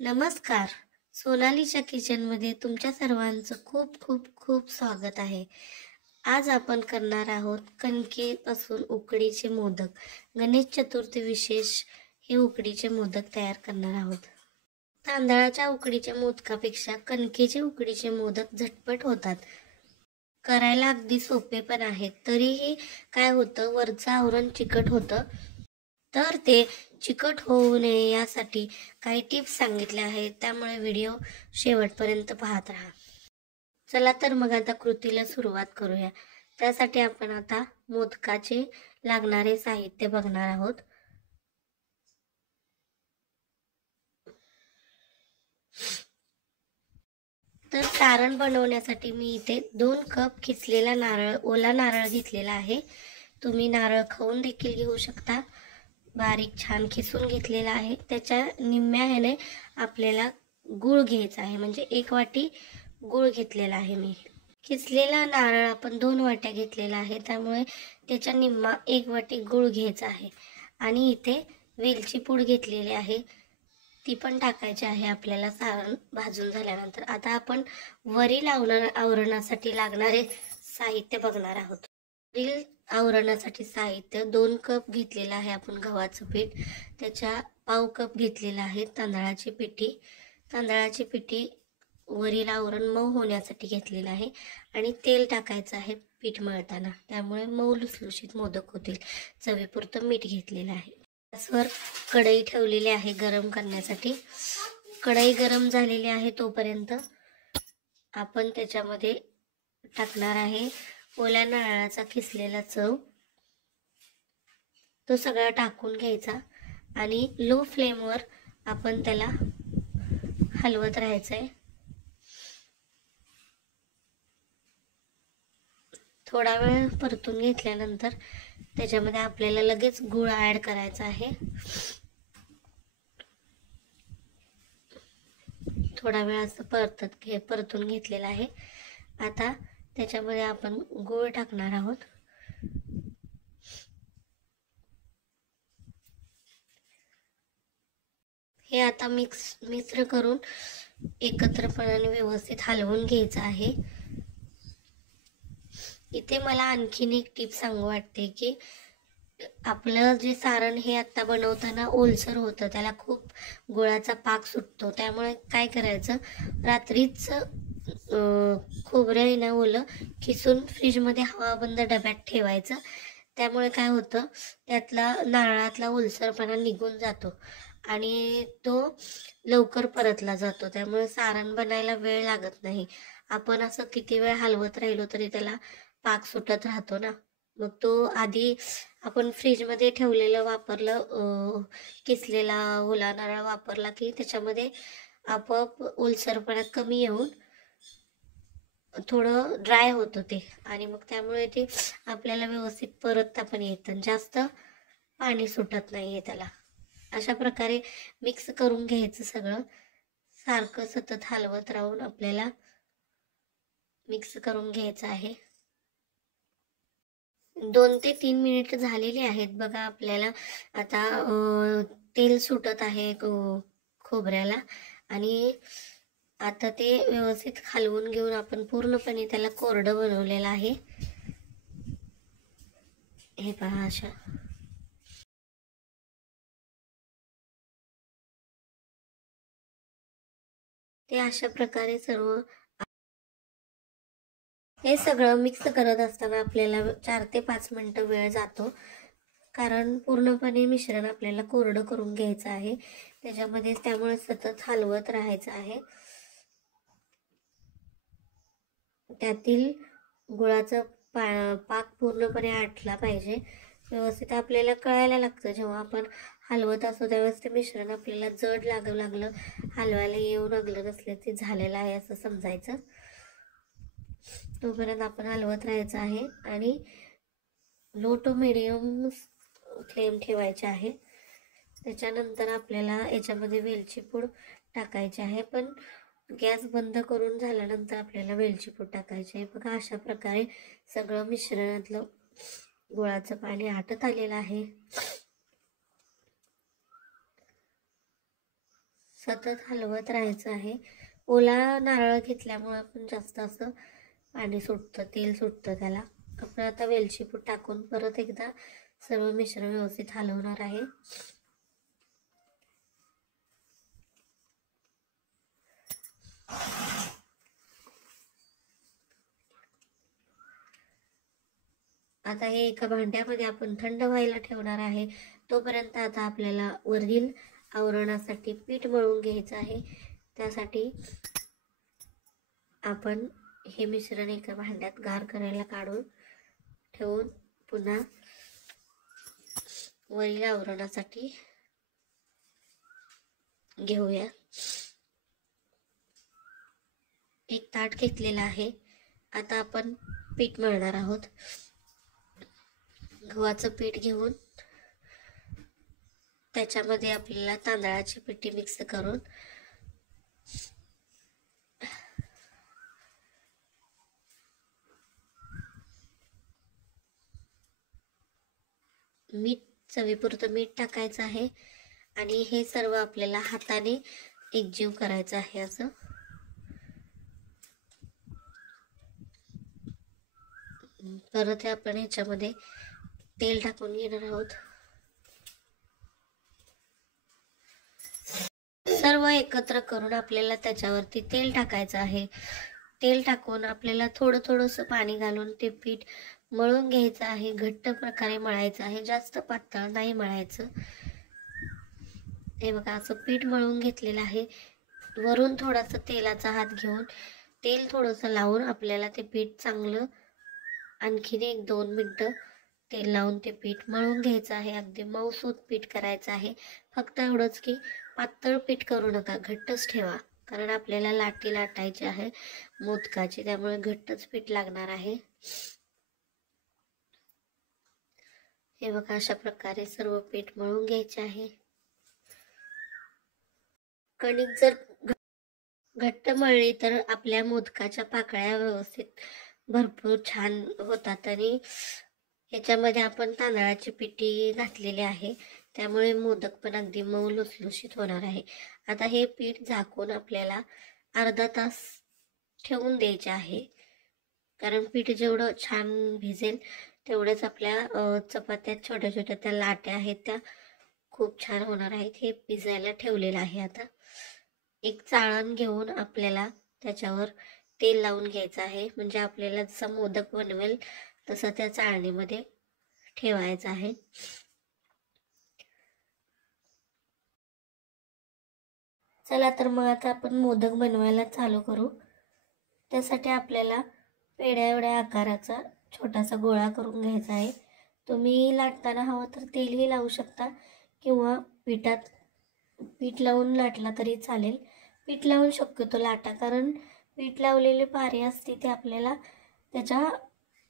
नमस्कार. सोनालीच्या किचनमध्ये तुमच्या सर्वांचं खूप खूप खूप स्वागत आहे. आज आपण करणार आहोत कणकेपासून उकडीचे मोदक. गणेश चतुर्थी विशेष हे उकडीचे मोदक तयार करणार आहोत. तांदळाच्या उकडीच्या मोदकापेक्षा कणकेचे उकडीचे मोदक झटपट होतात. करायला अगदी सोपे पण आहेत. तरीही काय होतं, वरचं आवरण चिकट होतं. तर ते चिकट होऊ नये यासाठी काही टिप्स सांगितल्या आहेत. त्यामुळे व्हिडिओ शेवटपर्यंत पाहत राहा. चला तर मग आता कृतीला सुरुवात करूया. त्यासाठी आपण आता मोदकाचे लागणारे साहित्य बघणार आहोत. तर सारण बनवण्यासाठी मी इथे 2 कप किसलेला नारळ, ओला नारळ घेतलेला आहे. तुम्ही नारळ खवून देखील घेऊ शकता. बारीक छान खिसून घेतलेला आहे. त्याच्या निम्म्या ह्याने आपल्याला गूळ घ्यायचा आहे, म्हणजे 1 वाटी गूळ घेतलेला आहे मी. किसलेला नारळ आपण 2 वाट्या घेतलेला आहे, त्यामुळे त्याच्या निम्मा 1 वाटी गूळ घ्यायचा आहे. आणि इथे वेलची पूड घेतलेली आहे, ती पण टाकायची आहे आपल्याला सारण भाजून झाल्यानंतर. आता आपण वरील आवरणासाठी लागणारे साहित्य बघणार आहोत. वरील आवरणासाठी साहित्य 2 कप घेतलेलं आहे आपण गव्हाचं पीठ. त्याच्या पाव कप घेतलेलं आहे तांदळाची पिठी. तांदळाची पिठी वरील आवरण मऊ होण्यासाठी घेतलेलं आहे. आणि तेल टाकायचं आहे पीठ मळताना, त्यामुळे मऊ लुसलुशीत मोदक होतील. चवीपुरतं मीठ घेतलेलं आहे. गॅसवर कढई ठेवलेली आहे गरम करण्यासाठी. कढई गरम झालेली आहे तोपर्यंत आपण त्याच्यामध्ये टाकणार आहे ओल्या नारळाचा किसलेला चव. तो सगळा टाकून घ्यायचा आणि लो फ्लेमवर आपण त्याला हलवत राहायचंय. थोडा वेळ परतून घेतल्यानंतर त्याच्यामध्ये आपल्याला लगेच गूळ ऍड करायचा आहे. थोडा वेळ असं परतून घेतलेला आहे. आता त्याच्यामध्ये आपण गूळ टाकणार आहोत. हे आता मिक्स करून एकत्रपणाने व्यवस्थित हलवून घ्यायचं आहे. इथे मला आणखीन एक टिप सांगू वाटते की आपलं जे सारण हे आता बनवताना ओलसर होतं, त्याला खूप गुळाचा पाक सुटतो. त्यामुळे काय करायचं, रात्रीच खोबरं आहे ना ओलं खिसून फ्रीजमध्ये हवाबंद डब्यात ठेवायचं. त्यामुळे काय होतं, त्यातला नारळातला ओलसरपणा निघून जातो आणि तो लवकर परतला जातो. त्यामुळे सारण बनायला वेळ लागत नाही. आपण असं किती वेळ हलवत राहिलो तरी त्याला पाक सुटत राहतो ना. मग तो आधी आपण फ्रीजमध्ये ठेवलेलं वापरलं, किसलेला ओला नारळ वापरला की त्याच्यामध्ये आपोआप ओलसरपणा कमी येऊन थोडं ड्राय होतं ते, आणि मग त्यामुळे ते आपल्याला व्यवस्थित परतता पण येतं, जास्त पाणी सुटत नाहीये त्याला. अशा प्रकारे मिक्स करून घ्यायचं सगळं. सारखं सतत हलवत राहून आपल्याला मिक्स करून घ्यायचं आहे. 2 ते 3 मिनिट झालेली आहेत बघा. आपल्याला आता तेल सुटत आहे खोबऱ्याला, आणि आता ते व्यवस्थित हलवून घेऊन आपण पूर्णपणे त्याला कोरडं बनवलेलं आहे. हे पहा, अशा प्रकारे हे सगळं मिक्स करत असताना आपल्याला 4 ते 5 मिनिटं वेळ जातो, कारण पूर्णपणे मिश्रण आपल्याला कोरडं करून घ्यायचं आहे त्याच्यामध्ये. त्यामुळे सतत हलवत राहायचं आहे. त्यातील गुळाचा पाक पूर्णपणे आटला पाहिजे. व्यवस्थित आपल्याला कळायला लागतं, जेव्हा आपण हलवत असतो त्यावेळेस ते मिश्रण आपल्याला जड लागलं, हलवायला येऊ लागलं नसलं, ते झालेलं आहे असं समजायचं. तोपर्यंत आपण हलवत राहायचं आहे आणि लो टू मिडियम फ्लेम ठेवायचे आहे. त्याच्यानंतर आपल्याला याच्यामध्ये वेलची पूड टाकायची आहे, पण गॅस बंद करून झाल्यानंतर आपल्याला वेलची पूड टाकायची आहे. बघा, अशा प्रकारे सगळं मिश्रणातलं गुळाचं पाणी आटत आलेलं आहे. सतत हलवत राहायचं आहे. ओला नारळ घेतल्यामुळे पण जास्त असं पाणी सुटतं, तेल सुटतं त्याला. आपण आता वेलची पूड टाकून परत एकदा सर्व मिश्रण व्यवस्थित हलवणार आहे. आता हे एका भांड्यामध्ये आपण थंड व्हायला ठेवणार आहे. तोपर्यंत आता आपल्याला वरील आवरणासाठी पीठ मळून घ्यायचं आहे. त्यासाठी आपण हे मिश्रण एका भांड्यात गार करायला काढून ठेवून पुन्हा वरील आवरणासाठी घेऊया. एक ताट घेतलेला आहे. आता आपण पीठ मळणार आहोत. गव्हाचं पीठ घेऊन त्याच्यामध्ये आपल्याला तांदळाची पिठी मिक्स करून मीठ, चवीपुरतं मीठ टाकायचं आहे आणि हे सर्व आपल्याला हाताने एकजीव करायचं आहे. असं परत आपण ह्याच्यामध्ये तेल टाकून घेणार आहोत. सर्व एकत्र करून आपल्याला त्याच्यावरती तेल टाकायचं आहे. तेल टाकून आपल्याला थोडंसं पाणी घालून ते पीठ मळून घ्यायचं आहे. घट्ट प्रकारे मळायचं आहे, जास्त पातळ नाही मळायचं. हे बघा, असं पीठ मळून घेतलेलं आहे. वरून थोडासा तेलाचा हात घेऊन तेल थोडंसं लावून आपल्याला ते पीठ चांगलं आणखीन 1-2 मिनटं तेल लावून ते पीठ मळून घ्यायचं आहे. अगदी मऊसूत पीठ करायचं आहे. फक्त एवढंच की पातळ पीठ करू नका, घट्टच ठेवा, कारण आपल्याला लाटी लाटायची आहे मोदकाची, त्यामुळे घट्टच पीठ लागणार आहे. हे बघा, अशा प्रकारे सर्व पीठ मळून घ्यायचे आहे. कणिक जर घट्ट मळली तर आपल्या मोदकाच्या पाकळ्या व्यवस्थित भरपूर छान होतात आणि याच्यामध्ये आपण तांदळाची पिठी घातलेली आहे, त्यामुळे मोदक पण अगदी मऊ लुसलुशीत होणार आहे. आता हे पीठ झाकून आपल्याला अर्धा तास ठेवून द्यायचे आहे, कारण पीठ जेवढं छान भिजेल तेवढेच आपल्या चपात्या छोट्या छोट्या त्या लाट्या आहेत त्या खूप छान होणार आहेत. हे भिजायला ठेवलेलं आहे. आता एक चाळण घेऊन आपल्याला त्याच्यावर तेल लावून घ्यायचं आहे, म्हणजे आपल्याला जसा मोदक बनवेल तसं त्या चाळणीमध्ये ठेवायचं आहे. चला तर मग आता आपण मोदक बनवायला चालू करू. त्यासाठी आपल्याला पेढ्या एवढ्या आकाराचा छोटासा गोळा करून घ्यायचा आहे. तुम्ही लाटताना हवं तर तेलही लावू शकता किंवा पीठ लावून लाटला तरी चालेल. पीठ लावून शक्यतो लाटा, कारण पीठ लावलेले पारी असते ते आपल्याला त्याच्या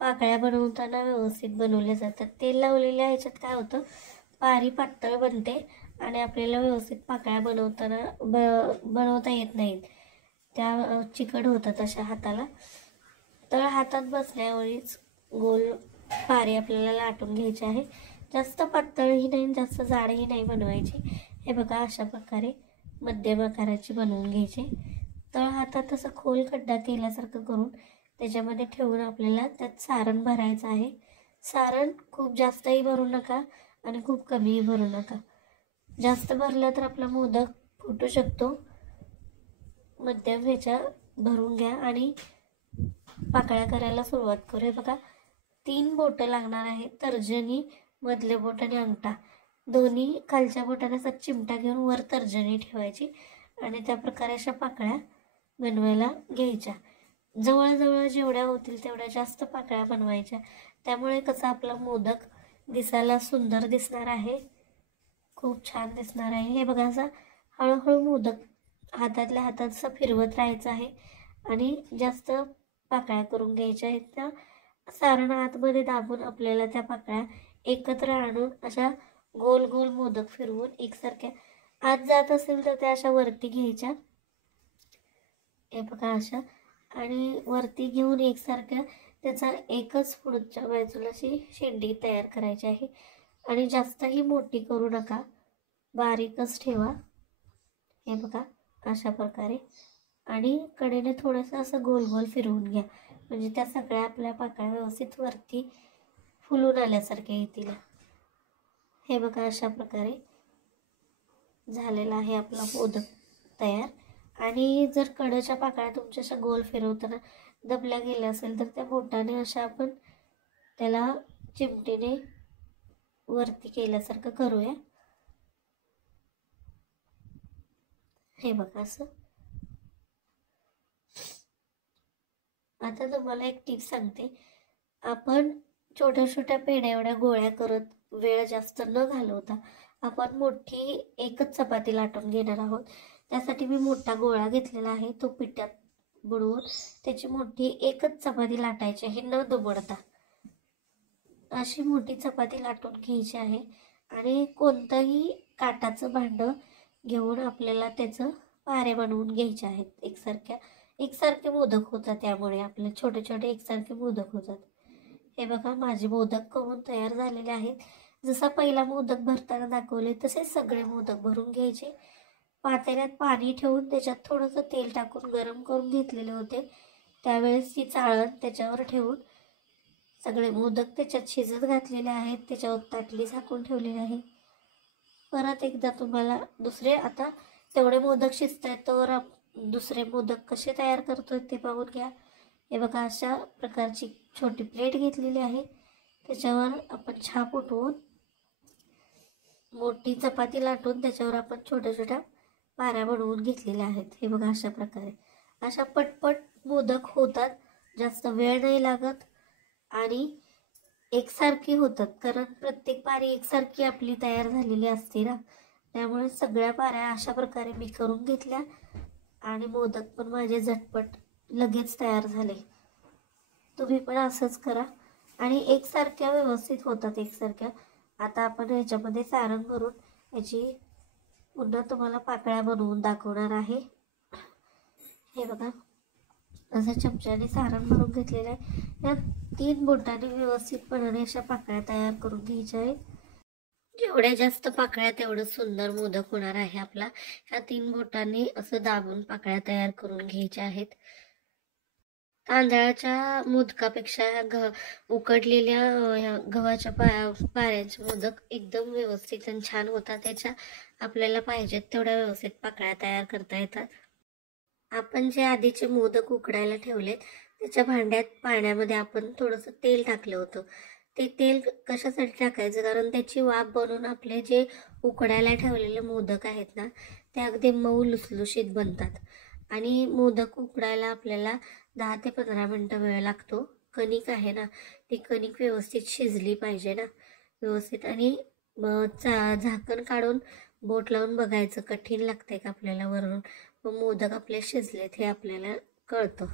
पाकळ्या बनवताना व्यवस्थित बनवल्या जातात. तेल लावलेल्या ह्याच्यात काय होतं, पारी पातळ बनते आणि आपल्याला व्यवस्थित पाकळ्या बनवता येत नाहीत, त्या चिकट होतात अशा हाताला. तर हातात बसण्यावेळीच गोल पारी आपल्याला लाटून घ्यायची आहे. जास्त पातळही नाही, जास्त जाडही नाही बनवायची. हे बघा, अशा प्रकारे मध्यम आकाराची बनवून घ्यायची. तळ हातात असं खोल खड्डा केल्यासारखं करून त्याच्यामध्ये ठेवून आपल्याला त्यात सारण भरायचं आहे. सारण खूप जास्तही भरू नका आणि खूप कमीही भरू नका. जास्त भरलं तर आपला मोदक फुटू शकतो. मध्यम ह्याच्या भरून घ्या आणि पाकळ्या करायला सुरुवात करू. हे बघा, 3 बोटं लागणार आहे, तर्जनी, मधले बोट आणि अंगठा. दोन्ही खालच्या बोटाने असा चिमटा घेऊन वर तर्जनी ठेवायची आणि त्या प्रकारे अशा पाकळ्या बनवायला घ्यायच्या. जवळजवळ जेवढ्या होतील तेवढ्या जास्त पाकळ्या बनवायच्या, त्यामुळे कसं आपला मोदक दिसायला सुंदर दिसणार आहे, खूप छान दिसणार आहे. हे बघा, असा हळूहळू मोदक हातातल्या हातात असं फिरवत राहायचं आहे आणि जास्त पाकळ्या करून घ्यायच्या आहेत. त्या सारण आतमध्ये दाबून आपल्याला त्या पाकळ्या एकत्र आणून अशा गोल गोल मोदक फिरवून एकसारख्या आत जात असेल तर त्या अशा वरती घ्यायच्या. हे बघा, अशा आणि वरती घेऊन एकसारख्या त्याचा एकच पुढच्या बाजूला अशी शेंडी तयार करायची आहे आणि जास्तही मोठी करू नका, बारीकच ठेवा. हे बघा अशा प्रकारे, आणि कडेने थोडंसं असं गोल गोल फिरवून घ्या, म्हणजे त्या सगळ्या आपल्या पाकळ्या व्यवस्थित वरती फुलून आल्यासारख्या येतील. हे बघा अशा प्रकारे झालेला आहे आपला मोदक तयार. आणि जर कडेच्या पाकळ्या तुमच्या अशा गोल फिरवताना दबल्या गेल्या असेल तर त्या बोटाने अशा आपण त्याला चिमटीने वरती केल्यासारखं करूया. हे बघा असं. आता तुम्हाला एक टिप सांगते. आपण छोट्या छोट्या पेढ्या एवढ्या गोळ्या करत वेळ जास्त न घालवता आपण मोठी एकच चपाती लाटून घेणार आहोत. त्यासाठी मी मोठा गोळा घेतलेला आहे, तो पिठात बुडवून त्याची मोठी एकच चपाती लाटायची आहे न दुमडता. अशी मोठी चपाती लाटून घ्यायची आहे आणि कोणतंही काटाचं भांडं घेऊन आपल्याला त्याचं पारे बनवून घ्यायचे आहेत. एकसारखे मोदक होतात, त्यामुळे आपले छोटे छोटे एकसारखे मोदक होतात. हे बघा माझे मोदक करून तयार झालेले आहेत. जसा पहिला मोदक भरताना दाखवले तसेच सगळे मोदक भरून घ्यायचे. पातेल्यात पाणी ठेवून त्याच्यात थोडंसं तेल टाकून गरम करून घेतलेले होते. त्यावेळेस ती चाळण त्याच्यावर ठेवून सगळे मोदक त्याच्यात शिजत घातलेले आहेत. त्याच्यावर ताटली झाकून ठेवलेली आहे. परत एकदा तुम्हाला आता तेवढे मोदक शिजतायत तर दुसरे मोदक कसे तयार करतोय ते पाहून घ्या. हे बघा अशा प्रकारची छोटी प्लेट घेतलेली आहे. त्याच्यावर आपण छाप उठवून मोठी चपाती लाटून त्याच्यावर आपण छोट्या छोट्या पाऱ्या बनवून घेतलेल्या आहेत. हे बघा अशा प्रकारे अशा पटपट मोदक होतात, जास्त वेळ नाही लागत आणि एकसारखी होतात, कारण प्रत्येक पारी एकसारखी आपली तयार झालेली असते ना. त्यामुळे सगळ्या पाऱ्या अशा प्रकारे मी करून घेतल्या आणि मोदक पण माझे झटपट लगेच तयार झाले. तुम्ही पण असंच करा आणि एकसारख्या व्यवस्थित होतात एकसारख्या. आता आपण ह्याच्यामध्ये सारण भरून याची पुन्हा तुम्हाला पाकळ्या बनवून दाखवणार आहे. हे बघा असं चमच्याने सारण भरून घेतलेलं आहे. या 3 बोटांनी व्यवस्थितपणे अशा पाकळ्या तयार करून घ्यायच्या आहेत. जेवढ्या जास्त पाकळ्या तेवढं सुंदर मोदक होणार आहे आपला. ह्या 3 बोटांनी असं दाबून पाकळ्या तयार करून घ्यायच्या आहेत. तांदळाच्या मोदकापेक्षा उकडलेल्या गव्हाच्या पाऱ्यांचे मोदक एकदम व्यवस्थित आणि छान होतात. त्याच्या आपल्याला पाहिजेत तेवढ्या व्यवस्थित पाकळ्या तयार करता येतात. आपण जे आधीचे मोदक उकडायला ठेवले त्याच्या भांड्यात पाण्यामध्ये आपण थोडंसं तेल टाकलं होतं. ते तेल कशासाठी टाकायचं, कारण त्याची वाफ बनवून आपले जे उकडायला ठेवलेले मोदक आहेत ना ते अगदी मऊ लुसलुशीत बनतात. आणि मोदक उकडायला आपल्याला 10 ते 15 मिनिटं वेळ लागतो. कणिक आहे ना ती कणिक व्यवस्थित शिजली पाहिजे ना व्यवस्थित. आणि झाकण काढून बोट लावून बघायचं कठीण लागतंय का आपल्याला वरून, मग मोदक आपले शिजलेत हे आपल्याला कळतं.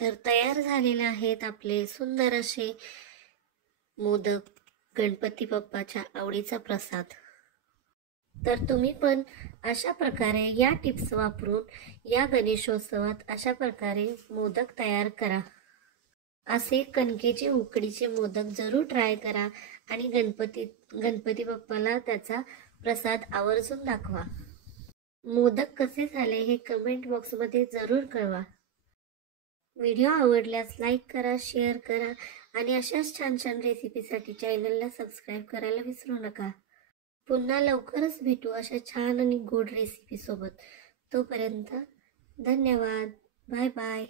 तर तयार झालेले आहेत आपले सुंदर असे मोदक, गणपती बाप्पाच्या आवडीचा प्रसाद. तर तुम्ही पण अशा प्रकारे या टिप्स वापरून या गणेशोत्सवात अशा प्रकारे मोदक तयार करा. असे कणकेचे उकडीचे मोदक जरूर ट्राय करा आणि गणपती बाप्पाला त्याचा प्रसाद आवर्जून दाखवा. मोदक कसे झाले हे कमेंट बॉक्समध्ये जरूर कळवा. व्हिडिओ आवडल्यास लाईक करा, शेअर करा आणि अशाच छान छान रेसिपीसाठी चॅनलला सबस्क्राईब करायला विसरू नका. पुन्हा लवकरच भेटू अशा छान आणि गोड रेसिपी सोबत. तोपर्यंत धन्यवाद. Bye bye.